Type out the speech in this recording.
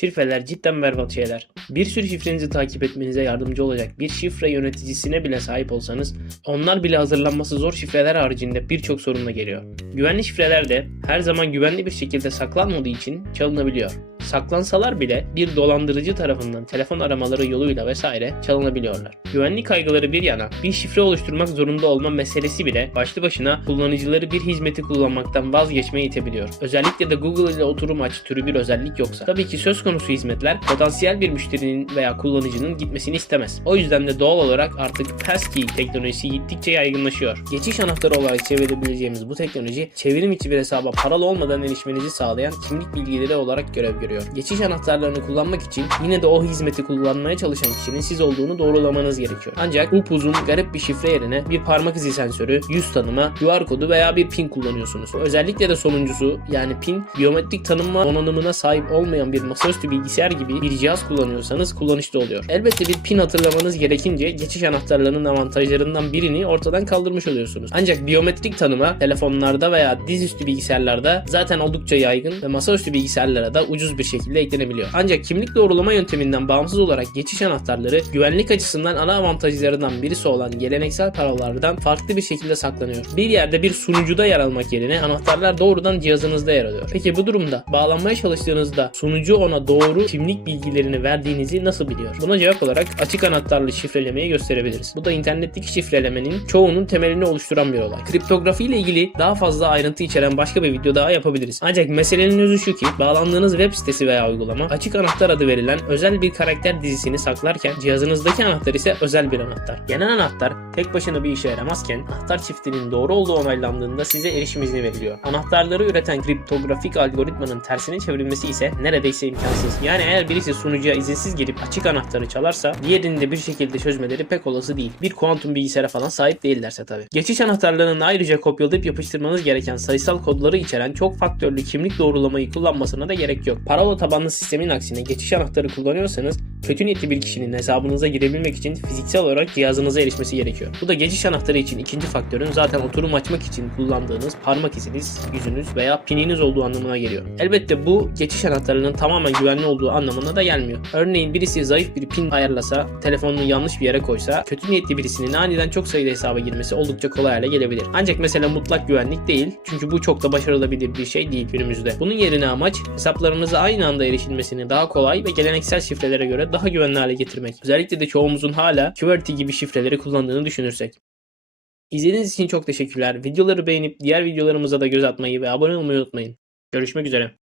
Şifreler cidden berbat şeyler. Bir sürü şifrenizi takip etmenize yardımcı olacak bir şifre yöneticisine bile sahip olsanız onlar bile hazırlanması zor şifreler haricinde birçok sorunla geliyor. Güvenli şifreler de her zaman güvenli bir şekilde saklanmadığı için çalınabiliyor. Saklansalar bile bir dolandırıcı tarafından telefon aramaları yoluyla vesaire çalınabiliyorlar. Güvenlik kaygıları bir yana bir şifre oluşturmak zorunda olma meselesi bile başlı başına kullanıcıları bir hizmeti kullanmaktan vazgeçmeye itebiliyor. Özellikle de Google ile oturum aç türü bir özellik yoksa. Tabii ki söz konusu hizmetler potansiyel bir müşterinin veya kullanıcının gitmesini istemez. O yüzden de doğal olarak artık passkey teknolojisi gittikçe yaygınlaşıyor. Geçiş anahtarı olarak çevirebileceğimiz bu teknoloji çevrim içi bir hesaba paralı olmadan erişmenizi sağlayan kimlik bilgileri olarak görev görüyor. Geçiş anahtarlarını kullanmak için yine de o hizmeti kullanmaya çalışan kişinin siz olduğunu doğrulamanız gerekiyor. Ancak upuzun garip bir şifre yerine bir parmak izi sensörü, yüz tanıma, QR kodu veya bir pin kullanıyorsunuz. Özellikle de sonuncusu yani pin biyometrik tanınma donanımına sahip olmayan bir masaüstü bilgisayar gibi bir cihaz kullanıyorsanız kullanışlı oluyor. Elbette bir pin hatırlamanız gerekince geçiş anahtarlarının avantajlarından birini ortadan kaldırmış oluyorsunuz. Ancak biyometrik tanıma telefonlarda veya dizüstü bilgisayarlarda zaten oldukça yaygın ve masaüstü bilgisayarlara da ucuz bir şekilde eklenebiliyor. Ancak kimlik doğrulama yönteminden bağımsız olarak geçiş anahtarları güvenlik açısından ana avantajlarından birisi olan geleneksel parolardan farklı bir şekilde saklanıyor. Bir yerde bir sunucuda yer almak yerine anahtarlar doğrudan cihazınızda yer alıyor. Peki bu durumda bağlanmaya çalıştığınızda sunucu ona doğru kimlik bilgilerini verdiğinizi nasıl biliyor? Buna cevap olarak açık anahtarlı şifrelemeyi gösterebiliriz. Bu da internetteki şifrelemenin çoğunun temelini oluşturan bir olay. Kriptografi ile ilgili daha fazla ayrıntı içeren başka bir video daha yapabiliriz. Ancak meselenin özü şu ki bağlandığınız web sitesi veya uygulama açık anahtar adı verilen özel bir karakter dizisini saklarken cihazınızdaki anahtar ise özel bir anahtar. Genel anahtar tek başına bir işe yaramazken anahtar çiftinin doğru olduğu onaylandığında size erişim izni veriliyor. Anahtarları üreten kriptografik algoritmanın tersine çevrilmesi ise neredeyse imkansız. Yani eğer birisi sunucuya izinsiz girip açık anahtarı çalarsa diğerini de bir şekilde çözmeleri pek olası değil. Bir kuantum bilgisayara falan sahip değillerse tabi. Geçiş anahtarlarının ayrıca kopyalayıp yapıştırmanız gereken sayısal kodları içeren çok faktörlü kimlik doğrulamayı kullanmasına da gerek yok. Parola tabanlı sistemin aksine geçiş anahtarı kullanıyorsanız kötü niyetli bir kişinin hesabınıza girebilmek için fiziksel olarak cihazınıza erişmesi gerekiyor. Bu da geçiş anahtarı için ikinci faktörün zaten oturum açmak için kullandığınız parmak iziniz, yüzünüz veya pininiz olduğu anlamına geliyor. Elbette bu geçiş anahtarlarının tamamen güvenli olduğu anlamına da gelmiyor. Örneğin birisi zayıf bir pin ayarlasa, telefonunu yanlış bir yere koysa, kötü niyetli birisinin aniden çok sayıda hesaba girmesi oldukça kolay hale gelebilir. Ancak mesela mutlak güvenlik değil. Çünkü bu çok da başarılabilir bir şey değil günümüzde. Bunun yerine amaç hesaplarınıza aynı anda erişilmesini daha kolay ve geleneksel şifrelere göre daha güvenli hale getirmek. Özellikle de çoğumuzun hala QWERTY gibi şifreleri kullandığını düşünürsek. İzlediğiniz için çok teşekkürler. Videoları beğenip diğer videolarımıza da göz atmayı ve abone olmayı unutmayın. Görüşmek üzere.